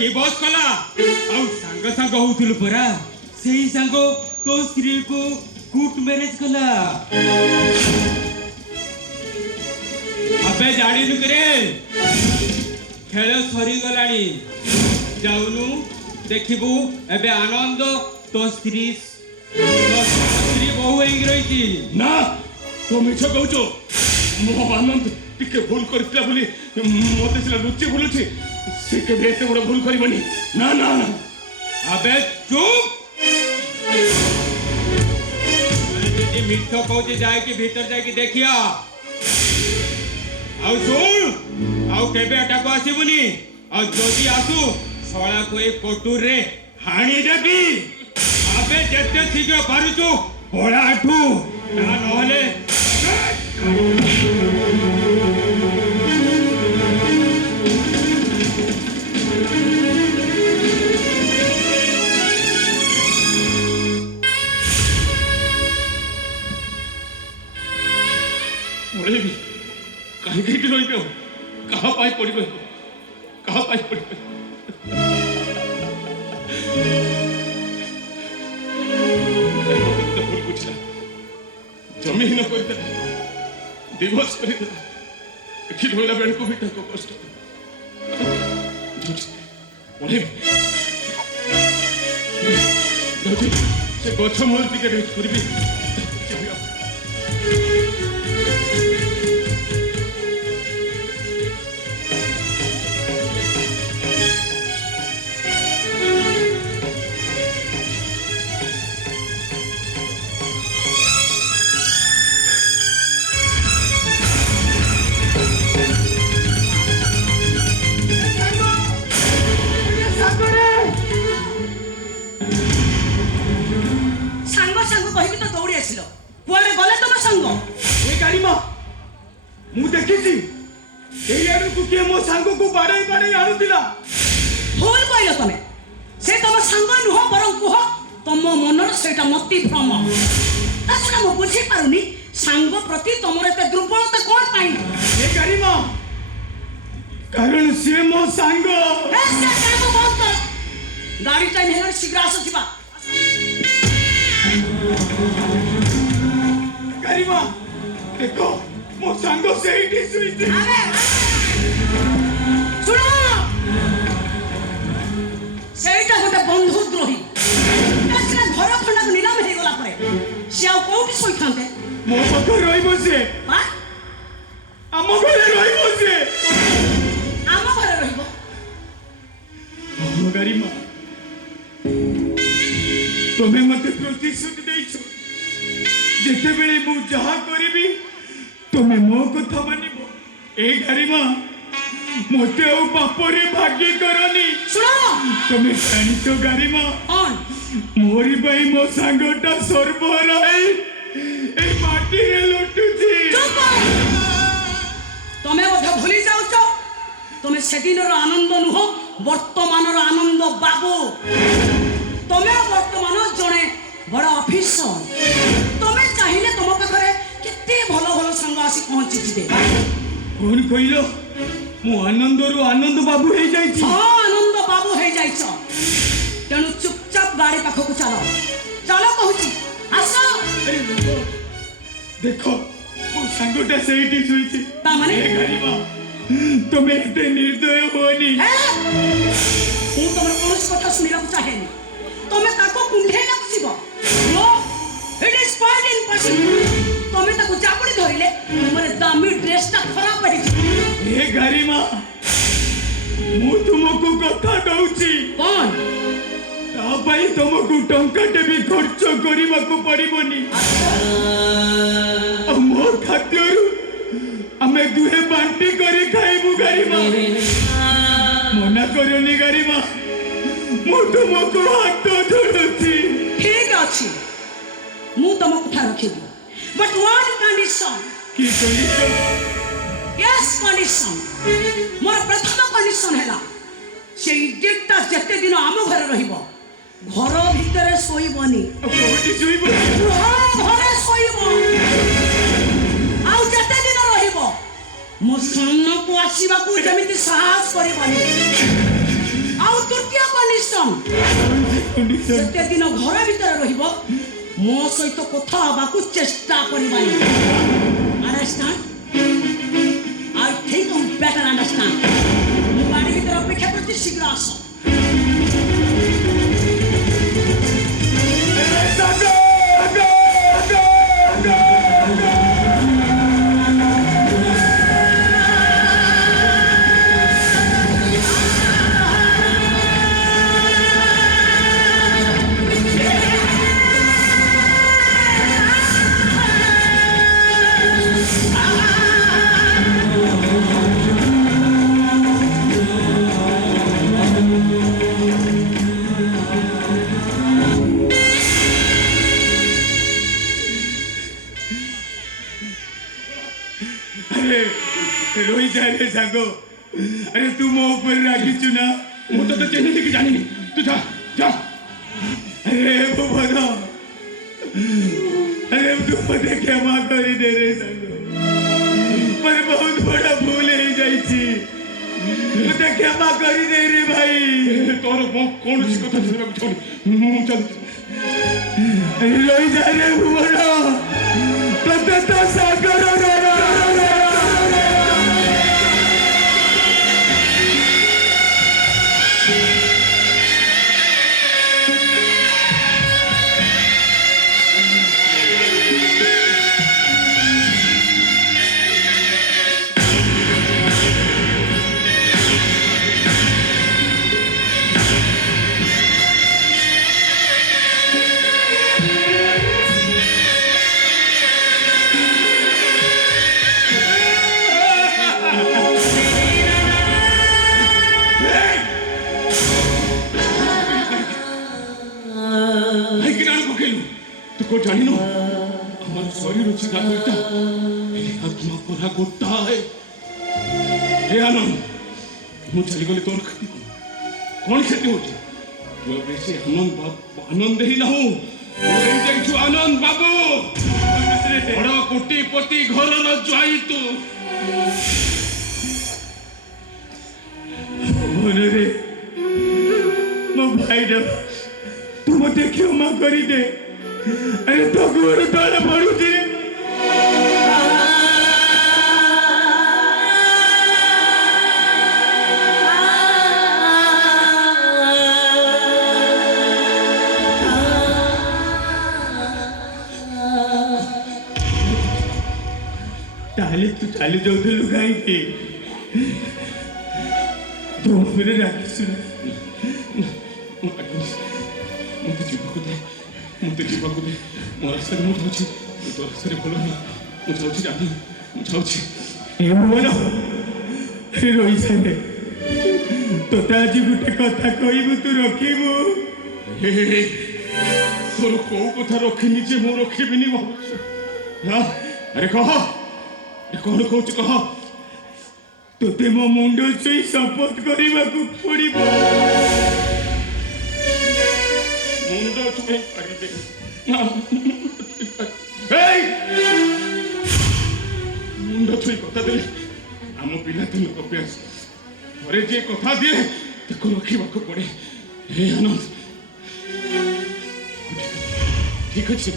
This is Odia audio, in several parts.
डिवोर्स कला आउ संग संग होउथिलु परा सेही संग तो स्त्री को कूट मैरिज कला अबे जाडी नु करे खेल सरी गलानी जाउनु देखिबु एबे आनंद तो स्त्री बहु हेई रहिती ना तो मिछ कहउचो मो आनंद टिके भूल करतिला बोली मते सिला लुच्ची बोलुची से के बेते बड़ भूल करिबनी ना ना ना अबे चुप मैंने मिठो कहते जाए कि भीतर जाए कि देखिया आउ सुन आउ केबे एटाको आसीबुनी और जोदी आसु सळा को एक कोटूर रे हाणी देबी आबे जेते शीघ्र पारुचु होळा आठू ना नहले पळेबी काही काही ରହିବେ କାହା ପାଇଁ ପଡ଼ିବେ କାହା ପାଇଁ ପଡ଼ିବେ ଭୁଲ ବୁଝିଲା ଜମିହୀନ କରିଦେଲା ଦିବସ କରିଦେଲା ଏଠି ରହିଲା ବେଳକୁ ବି ତାଙ୍କ କଷ୍ଟ ପଳେଇବି ସେ ଗଛ ମୂଳ ଟିକେ ରେଷ୍ଟ କରିବି ମୁଁ ଦେଖିଛି ଏଇ ଆଡକୁ କିଏ ମୋ ସାଙ୍ଗକୁ ବାଡେଇ ବାଡେଇ ଆଣୁଥିଲା ଭୁଲ କହିଲ ତମେ ସେ ତମ ସାଙ୍ଗ ନୁହଁ ବରଂ କୁହ ତମ ମନର ସେଇଟା ମତି ଭ୍ରମ ତାଛଡା ମୁଁ ବୁଝିପାରୁନି ସାଙ୍ଗ ପ୍ରତି ତମର ଏତେ ଦୁର୍ବଳତା କଣ ପାଇଁ ଏ ଗାରିମା କାରଣ ସିଏ ମୋ ସାଙ୍ଗ ଗାଡି ଟାଇମ୍ ହେଲାଣି ଶୀଘ୍ର ଆସ ଯିବା ଗାରିମା ଦେଖ ମୋ ସାଙ୍ଗ ସେଇଠି ଶୋଇଛି ଶୁଣ ସେଇଟା ଗୋଟେ ବନ୍ଧୁ ଦ୍ରୋହୀ ଘର ଖଣ୍ଡକୁ ନିଲାମ ହେଇଗଲା ପରେ ସେ ଆଉ କୋଉଠି ଶୋଇଥାନ୍ତେ ମୋ ପାଖରେ ରହିବ ସିଏ ଆମ ଘରେ ରହିବ ସିଏ ଆମ ଘରେ ରହିବ ଗାରିମା ତମେ ମତେ ପ୍ରତିଶ୍ରୁତି ଦେଇଛ ଯେତେବେଳେ ମୁଁ ଯାହା କରିବି ତମେ ମୋ କଥା ମାନିବ ଏ ଗାରିମା ମତେ ଆଉ ପାପରେ ଭାଗି କରନି ଶୁଣ ତମେ ଜାଣିଛ ଗାରିମା ମୋରି ପାଇଁ ମୋ ସାଙ୍ଗଟା ସର୍ବହରାଇ এই ମାଟିରେ ଲୁଟୁଛି ତମେ ମଧ୍ୟ ଭୁଲି ଯାଉଛ ତମେ ସେଦିନର ଆନନ୍ଦ ନୁହଁ ବର୍ତ୍ତମାନର ଆନନ୍ଦ ବାବୁ ତମେ ବର୍ତ୍ତମାନ ଜଣେ ବଡ଼ ଅଫିସର ତମେ ଚାହିଁଲେ ତମ ପାଖରେ କେତେ ଭଲ ଭଲ ସାଙ୍ଗ ଆସି ପହଞ୍ଚିଯିବେ କଣ କହିଲ ମୁଁ ଆନନ୍ଦରୁ ଆନନ୍ଦ ବାବୁ ହେଇଯାଇଛି ହଁ ଆନନ୍ଦ ବାବୁ ହେଇଯାଇଛ ତେଣୁ ଚୁପଚାପ ଗାଡି ପାଖକୁ ଚାଲ ଚାଲ କହୁଛି ଆସ ଦେଖ ମୋ ସାଙ୍ଗଟା ସେଇଠି ଶୋଇଛି ତାମାନେ ତମେ ଏତେ ନିର୍ଦ୍ଦୟ ହୁଅନି ମୁଁ ତମର କୌଣସି କଥା ଶୁଣିବାକୁ ଚାହେଁନି ତମେ ତାକୁ କୁଣ୍ଢେଇବାକୁ ଯିବ ଇଟ୍ ଇଜ କ୍ୱାଇଟ୍ ଇମ୍ପସିବଲ୍ ତମେ ତାକୁ ଜାବୁଡ଼ି ଧରିଲେ ତୁମର ଦାମୀ ଡ୍ରେସଟା ଖରାପ ହେଇଯିବ ଏ ଗାରିମା ମୁଁ ତୁମକୁ କଥା ଦଉଛି କଣ ତା ପାଇଁ ତମକୁ ଟଙ୍କାଟେ ବି ଖର୍ଚ୍ଚ କରିବାକୁ ପଡ଼ିବନି ମୋ ଖାଦ୍ୟରୁ ଆମେ ଦୁହେଁ ବାଣ୍ଟି କରି ଖାଇବୁ ଗାରିମା ମନା କରନି ଗାରିମା ମୁଁ ତୁମକୁ ହାତ ଧରୁଛି ଠିକ ଅଛି ମୁଁ ତମ କଥା ରଖିବି ବଟ୍ ୱାନ୍ କଣ୍ଡିସନ୍ କି କଣ୍ଡିସନ୍ ୟେସ୍ କଣ୍ଡିସନ୍ ମୋର ପ୍ରଥମ କଣ୍ଡିସନ୍ ହେଲା ସେଇ ଇଡିୟଟ୍ଟା ଯେତେ ଦିନ ଆମ ଘରେ ରହିବ ଘର ଭିତରେ ଶୋଇବନି କୋଉଠି ଶୋଇବ ଘରେ ଶୋଇବ ଆଉ ଯେତେ ଦିନ ରହିବ ମୋ ସାମ୍ନାକୁ ଆସିବାକୁ ଯେମିତି ସାହସ କରିବନି ଆଉ ତୃତୀୟ କଣ୍ଡିସନ୍ ଯେତେ ଦିନ ଘର ଭିତରେ ରହିବ ମୋ ସହିତ କଥା ହେବାକୁ ଚେଷ୍ଟା କରିବନି Understand? I think you better understand. ମୁଁ ଗାଡ଼ି ଭିତରେ ଅପେକ୍ଷା କରୁଛି ଶୀଘ୍ର ଆସ ସାଙ୍ଗ ଆରେ ତୁ ମୋ ଉପରେ ରାଗିଛୁ ନା ମୁଁ ତତେ ଚିହ୍ନିଲି କି ଜାଣିନି ତୁ ଯା ଯା अरे भुवन अरे तू मुझे क्षमा कर दे रे संग पर बहुत बड़ा भूल ही जाइछि मुझे क्षमा कर दे रे भाई तोर मो कौन सी कथा सुनबा छोड़ मु चल रही जा रे भुवन तते तो सागर रे को जानी नो हमारा शरीर रुचि का उल्टा मेरी आत्मा पूरा गोटा है हे आनंद मु चली गले तोर कौन क्षति होची तू अब से आनंद ही ना हो तू देखछु आनंद बाबू बड़ा कोटिपति घर न जाई तू रे मो भाई रे तू मते क्षमा करी दे अरे तो गुरु तोड़ पड़ू रे ताले तू चाली जाऊलु कहीं तो मेरे राखी सुन मुझे जीवाको दे मो रास्ता मु जाउछि तो रास्ता भलो ना मु जाउछि जानी मु जाउछि ए मोनो हे रोई संगे तो ताजी गुटे कथा कहबू तू रखिबू हे तोर को कथा रखिनी जे मु रखिबिनी बाबू हां अरे कह ए कोन कहउछ कह तोते मो मुंडो से शपथ करबा को पड़िबो मुंडो छुई परिबे मुंडो छुई कथा दे आम पिला दिन अभ्यास थरे जे कथा दिए ताको रखिबा को पड़े हे आनंद ठीक अछि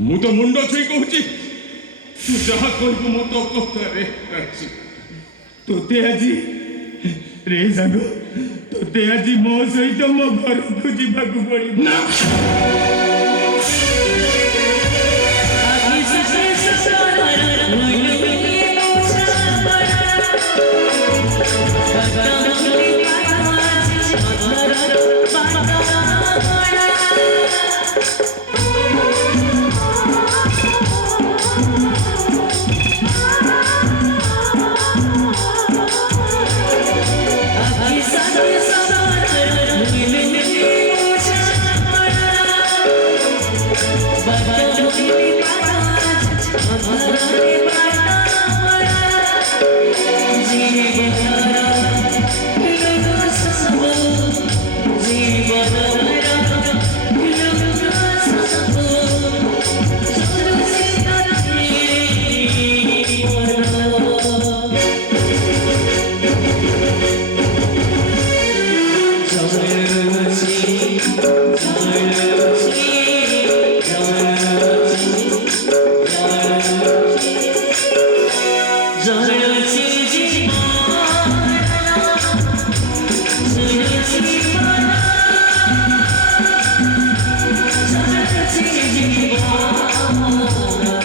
मु तो मुंडो छुई कहउछि तू जहा कहबो मो तो कथा रे अछि तोते आजी रे संगो तोते आजी मो सहित मो घर को जीवा को पड़िबो ना